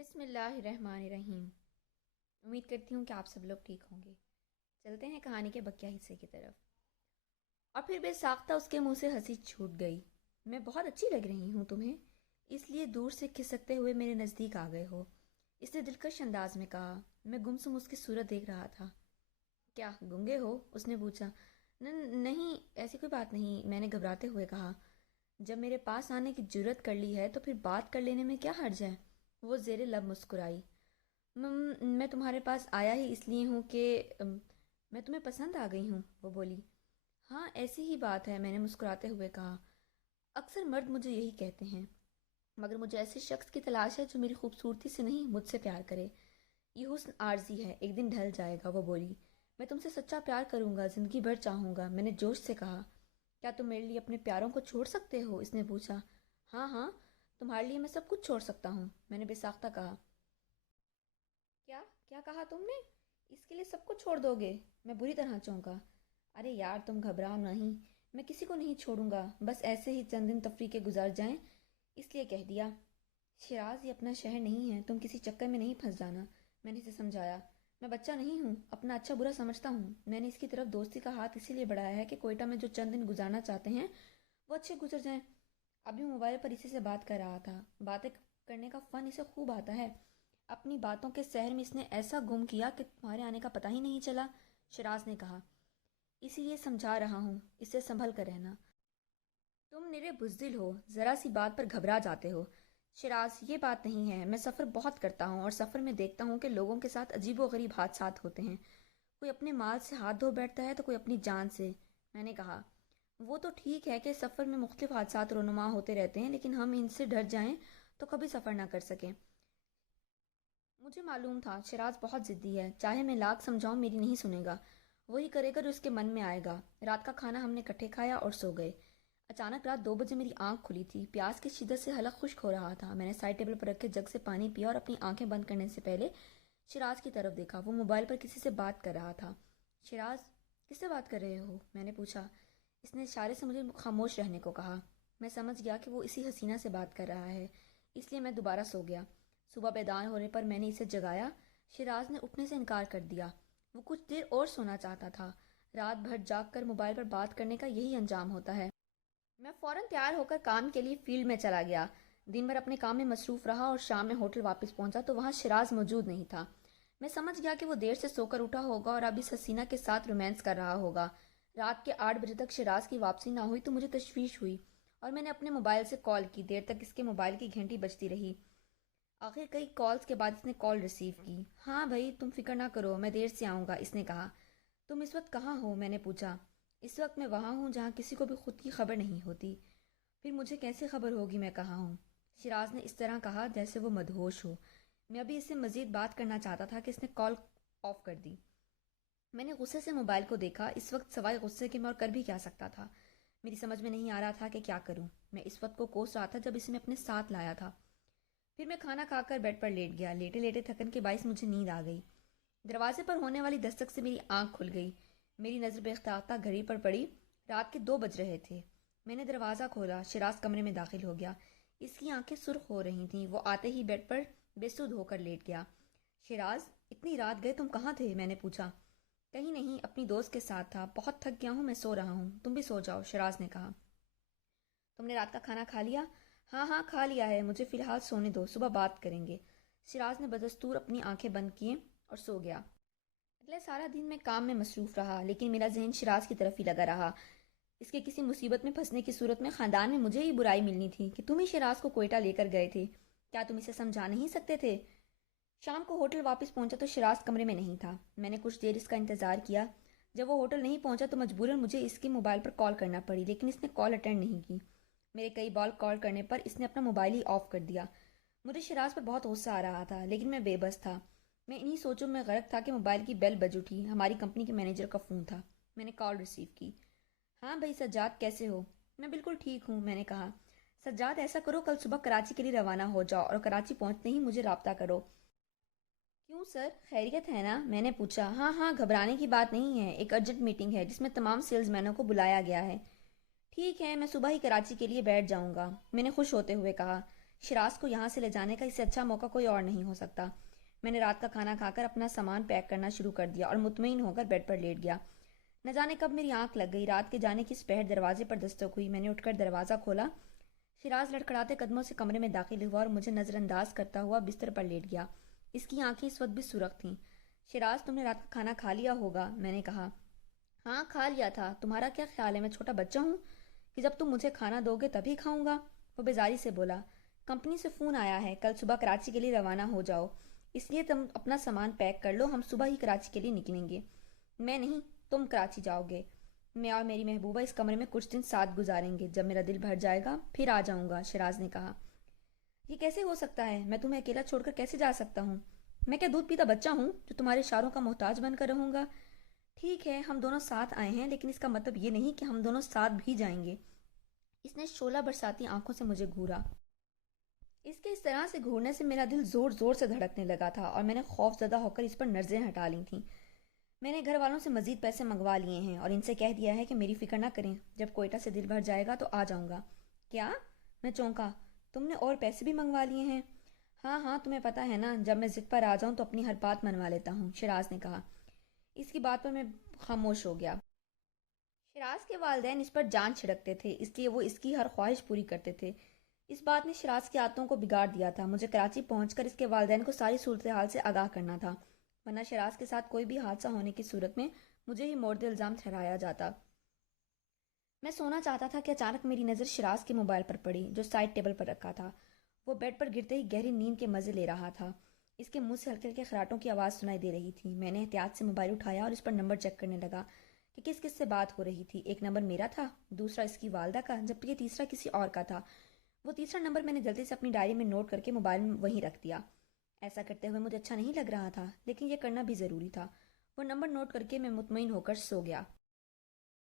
بسم اللہ الرحمن الرحیم۔ امید کرتی ہوں کہ آپ سب لوگ ٹھیک ہوں گے۔ چلتے ہیں کہانی کے بقیہ حصے کی طرف۔ اور پھر بے ساختہ اس کے منہ سے ہنسی چھوٹ گئی۔ میں بہت اچھی لگ رہی ہوں تمہیں، اس لیے دور سے کھسکتے ہوئے میرے نزدیک آ گئے ہو، اس نے دلکش انداز میں کہا۔ میں گمسم اس کی صورت دیکھ رہا تھا۔ کیا گنگے ہو؟ اس نے پوچھا۔ نہیں، ایسی کوئی بات نہیں، میں نے گھبراتے ہوئے کہا۔ جب میرے پاس آنے کی جرت کر لی ہے تو پھر بات کر لینے میں کیا حرج ہے؟ وہ زیر لب مسکرائی۔ میں تمہارے پاس آیا ہی اس لیے ہوں کہ میں تمہیں پسند آ گئی ہوں، وہ بولی۔ ہاں ایسی ہی بات ہے، میں نے مسکراتے ہوئے کہا۔ اکثر مرد مجھے یہی کہتے ہیں، مگر مجھے ایسے شخص کی تلاش ہے جو میری خوبصورتی سے نہیں مجھ سے پیار کرے۔ یہ حسن عارضی ہے، ایک دن ڈھل جائے گا، وہ بولی۔ میں تم سے سچا پیار کروں گا، زندگی بھر چاہوں گا، میں نے جوش سے کہا۔ کیا تم میرے لیے اپنے پیاروں کو چھوڑ سکتے ہو؟ اس نے پوچھا۔ ہاں ہاں، تمہارے لیے میں سب کچھ چھوڑ سکتا ہوں، میں نے بے ساختہ کہا۔ کیا کیا کہا تم نے؟ اس کے لیے سب کچھ چھوڑ دو گے؟ میں بری طرح چونکا۔ ارے یار تم گھبراؤ نہیں، میں کسی کو نہیں چھوڑوں گا، بس ایسے ہی چند دن تفریح کے گزار جائیں اس لیے کہہ دیا۔ شیراز یہ اپنا شہر نہیں ہے، تم کسی چکر میں نہیں پھنس جانا، میں نے اسے سمجھایا۔ میں بچہ نہیں ہوں، اپنا اچھا برا سمجھتا ہوں۔ میں نے اس کی طرف دوستی کا ہاتھ اسی لیے بڑھایا ہے کہ کوئٹہ میں جو چند دن گزارنا چاہتے ہیں وہ اچھے گزر جائیں۔ ابھی موبائل پر اسی سے بات کر رہا تھا، باتیں کرنے کا فن اسے خوب آتا ہے۔ اپنی باتوں کے سحر میں اس نے ایسا گم کیا کہ تمہارے آنے کا پتہ ہی نہیں چلا، شیراز نے کہا۔ اسی لیے سمجھا رہا ہوں، اس سے سنبھل کر رہنا۔ تم نرے بزدل ہو، ذرا سی بات پر گھبرا جاتے ہو۔ شیراز یہ بات نہیں ہے، میں سفر بہت کرتا ہوں اور سفر میں دیکھتا ہوں کہ لوگوں کے ساتھ عجیب و غریب حادثات ہوتے ہیں، کوئی اپنے مال سے ہاتھ دھو بیٹھتا ہے تو کوئی اپنی جان سے، میں نے کہا۔ وہ تو ٹھیک ہے کہ سفر میں مختلف حادثات رونما ہوتے رہتے ہیں، لیکن ہم ان سے ڈر جائیں تو کبھی سفر نہ کر سکیں۔ مجھے معلوم تھا شیراز بہت ضدی ہے، چاہے میں لاکھ سمجھاؤں میری نہیں سنے گا، وہی کرے گا جو اس کے من میں آئے گا۔ رات کا کھانا ہم نے اکٹھے کھایا اور سو گئے۔ اچانک رات 2 بجے میری آنکھ کھلی تھی، پیاس کی شدت سے حلق خشک ہو رہا تھا۔ میں نے سائڈ ٹیبل پر رکھے جگ سے پانی پیا اور اپنی آنکھیں بند کرنے سے پہلے شیراز کی طرف دیکھا۔ وہ موبائل پر کسی سے بات کر رہا تھا۔ شیراز، کس سے بات کر رہے ہو؟ میں نے پوچھا۔ اس نے اشارے سے مجھے خاموش رہنے کو کہا۔ میں سمجھ گیا کہ وہ اسی حسینہ سے بات کر رہا ہے، اس لیے میں دوبارہ سو گیا۔ صبح بیدار ہونے پر میں نے اسے جگایا۔ شیراز نے اٹھنے سے انکار کر دیا۔ وہ کچھ دیر اور سونا چاہتا تھا۔ رات بھر جاگ کر موبائل پر بات کرنے کا یہی انجام ہوتا ہے۔ میں فوراً تیار ہو کر کام کے لیے فیلڈ میں چلا گیا۔ دن بھر اپنے کام میں مصروف رہا اور شام میں ہوٹل واپس پہنچا تو وہاں شیراز موجود نہیں تھا۔ میں سمجھ گیا کہ وہ دیر سے سو کر اٹھا ہوگا اور اب اس حسینہ کے ساتھ رومانس کر رہا ہوگا۔ رات کے 8 بجے تک شیراز کی واپسی نہ ہوئی تو مجھے تشویش ہوئی اور میں نے اپنے موبائل سے کال کی۔ دیر تک اس کے موبائل کی گھنٹی بجتی رہی۔ آخر کئی کالز کے بعد اس نے کال ریسیو کی۔ ہاں بھائی تم فکر نہ کرو، میں دیر سے آؤں گا، اس نے کہا۔ تم اس وقت کہاں ہو؟ میں نے پوچھا۔ اس وقت میں وہاں ہوں جہاں کسی کو بھی خود کی خبر نہیں ہوتی۔ پھر مجھے کیسے خبر ہوگی میں کہاں ہوں؟ شیراز نے اس طرح کہا جیسے وہ مدہوش ہو۔ میں ابھی اس سے مزید بات کرنا چاہتا تھا کہ اس نے کال آف کر دی۔ میں نے غصے سے موبائل کو دیکھا۔ اس وقت سوائے غصے کے میں اور کر بھی کیا سکتا تھا؟ میری سمجھ میں نہیں آ رہا تھا کہ کیا کروں۔ میں اس وقت کو کوس رہا تھا جب اسے میں اپنے ساتھ لایا تھا۔ پھر میں کھانا کھا کر بیڈ پر لیٹ گیا۔ لیٹے لیٹے تھکن کے باعث مجھے نیند آ گئی۔ دروازے پر ہونے والی دستک سے میری آنکھ کھل گئی۔ میری نظر بے اختیار گھڑی پر پڑی۔ رات کے 2 بج رہے تھے۔ میں نے دروازہ کھولا۔ شیراز کمرے میں داخل ہو گیا۔ اس کی آنکھیں سرخ ہو رہی تھیں۔ وہ آتے ہی بیڈ پر بے سود ہو کر لیٹ گیا۔ شیراز، اتنی رات گئے تم کہاں تھے؟ میں نے پوچھا۔ کہیں نہیں، اپنی دوست کے ساتھ تھا، بہت تھک گیا ہوں، میں سو رہا ہوں، تم بھی سو جاؤ، شیراز نے کہا۔ تم نے رات کا کھانا کھا لیا؟ ہاں ہاں کھا لیا ہے، مجھے فی الحال سونے دو، صبح بات کریں گے۔ شیراز نے بدستور اپنی آنکھیں بند کیے اور سو گیا۔ اگلے سارا دن میں کام میں مصروف رہا، لیکن میرا ذہن شیراز کی طرف ہی لگا رہا۔ اس کے کسی مصیبت میں پھنسنے کی صورت میں خاندان میں مجھے ہی برائی ملنی تھی کہ تم ہی شیراز کو کوئٹہ لے کر گئے تھے۔ کیا تم اسے سمجھا نہیں سکتے تھے؟ شام کو ہوٹل واپس پہنچا تو شیراز کمرے میں نہیں تھا۔ میں نے کچھ دیر اس کا انتظار کیا۔ جب وہ ہوٹل نہیں پہنچا تو مجبوراً مجھے اس کے موبائل پر کال کرنا پڑی، لیکن اس نے کال اٹینڈ نہیں کی۔ میرے کئی بار کال کرنے پر اس نے اپنا موبائل ہی آف کر دیا۔ مجھے شیراز پر بہت غصہ آ رہا تھا، لیکن میں بے بس تھا۔ میں انہی سوچوں میں غرق تھا کہ موبائل کی بیل بج اٹھی۔ ہماری کمپنی کے مینیجر کا فون تھا۔ میں نے کال ریسیو کی۔ ہاں بھائی سجاد، کیسے ہو؟ میں بالکل ٹھیک ہوں، میں نے کہا۔ سجاد ایسا کرو، کل صبح کراچی کے لیے روانہ ہو جاؤ اور کراچی پہنچتے ہی مجھے رابطہ کرو۔ کیوں سر، خیریت ہے نا؟ میں نے پوچھا۔ ہاں ہاں، گھبرانے کی بات نہیں ہے، ایک ارجنٹ میٹنگ ہے جس میں تمام سیلز مینوں کو بلایا گیا ہے۔ ٹھیک ہے، میں صبح ہی کراچی کے لیے بیٹھ جاؤں گا، میں نے خوش ہوتے ہوئے کہا۔ شراز کو یہاں سے لے جانے کا اس سے اچھا موقع کوئی اور نہیں ہو سکتا۔ میں نے رات کا کھانا کھا کر اپنا سامان پیک کرنا شروع کر دیا اور مطمئن ہو کر بیڈ پر لیٹ گیا۔ نہ جانے کب میری آنکھ لگ گئی، رات کے جانے کی سپہر دروازے پر دستک ہوئی۔ میں نے اٹھ کر دروازہ کھولا۔ شراز لڑکھڑاتے قدموں سے کمرے میں داخل ہوا اور مجھے نظر انداز کرتا ہوا بستر پر لیٹ گیا۔ اس کی آنکھیں اس وقت بھی سرخ تھیں۔ شراز، تم نے رات کا کھانا کھا لیا ہوگا، میں نے کہا۔ ہاں کھا لیا تھا، تمہارا کیا خیال ہے میں چھوٹا بچہ ہوں کہ جب تم مجھے کھانا دو گے تبھی کھاؤں گا؟ وہ بیزاری سے بولا۔ کمپنی سے فون آیا ہے، کل صبح کراچی کے لیے روانہ ہو جاؤ، اس لیے تم اپنا سامان پیک کر لو، ہم صبح ہی کراچی کے لیے نکلیں گے۔ میں نہیں، تم کراچی جاؤ گے۔ میں اور میری محبوبہ اس کمرے میں کچھ دن ساتھ گزاریں گے، جب میرا دل بھر جائے گا پھر آ جاؤں گا، شراز نے کہا۔ یہ کیسے ہو سکتا ہے؟ میں تمہیں اکیلا چھوڑ کر کیسے جا سکتا ہوں؟ میں کیا دودھ پیتا بچہ ہوں جو تمہارے اشاروں کا محتاج بن کر رہوں گا؟ ٹھیک ہے، ہم دونوں ساتھ آئے ہیں، لیکن اس کا مطلب یہ نہیں کہ ہم دونوں ساتھ بھی جائیں گے۔ اس نے شعلہ برساتی آنکھوں سے مجھے گھورا۔ اس کے اس طرح سے گھورنے سے میرا دل زور زور سے دھڑکنے لگا تھا اور میں نے خوف زدہ ہو کر اس پر نظریں ہٹا لی تھیں۔ میں نے گھر والوں سے مزید پیسے منگوا لیے ہیں اور ان سے کہہ دیا ہے کہ میری فکر نہ کریں، جب کوئٹہ سے دل بھر جائے گا تو آ جاؤں گا۔ کیا؟ میں چونکا۔ تم نے اور پیسے بھی منگوا لیے ہیں؟ ہاں ہاں، تمہیں پتہ ہے نا، جب میں ضد پر آ جاؤں تو اپنی ہر بات منوا لیتا ہوں، شراز نے کہا۔ اس کی بات پر میں خاموش ہو گیا۔ شراز کے والدین اس پر جان چھڑکتے تھے، اس لیے وہ اس کی ہر خواہش پوری کرتے تھے۔ اس بات نے شراز کی عادتوں کو بگاڑ دیا تھا۔ مجھے کراچی پہنچ کر اس کے والدین کو ساری صورتحال سے آگاہ کرنا تھا، ورنہ شراز کے ساتھ کوئی بھی حادثہ ہونے کی صورت میں مجھے ہی مورد الزام ٹھہرایا جاتا۔ میں سونا چاہتا تھا کہ اچانک میری نظر شراز کے موبائل پر پڑی، جو سائڈ ٹیبل پر رکھا تھا۔ وہ بیڈ پر گرتے ہی گہری نیند کے مزے لے رہا تھا۔ اس کے منہ سے ہلکے ہلکے خراٹوں کی آواز سنائی دے رہی تھی۔ میں نے احتیاط سے موبائل اٹھایا اور اس پر نمبر چیک کرنے لگا کہ کس کس سے بات ہو رہی تھی۔ ایک نمبر میرا تھا، دوسرا اس کی والدہ کا، جبکہ تیسرا کسی اور کا تھا۔ وہ تیسرا نمبر میں نے جلدی سے اپنی ڈائری میں نوٹ کر کے موبائل میں وہیں رکھ دیا۔ ایسا کرتے ہوئے مجھے اچھا نہیں لگ رہا تھا، لیکن یہ کرنا بھی ضروری تھا۔ وہ نمبر نوٹ کر کے میں مطمئن ہو کر سو گیا۔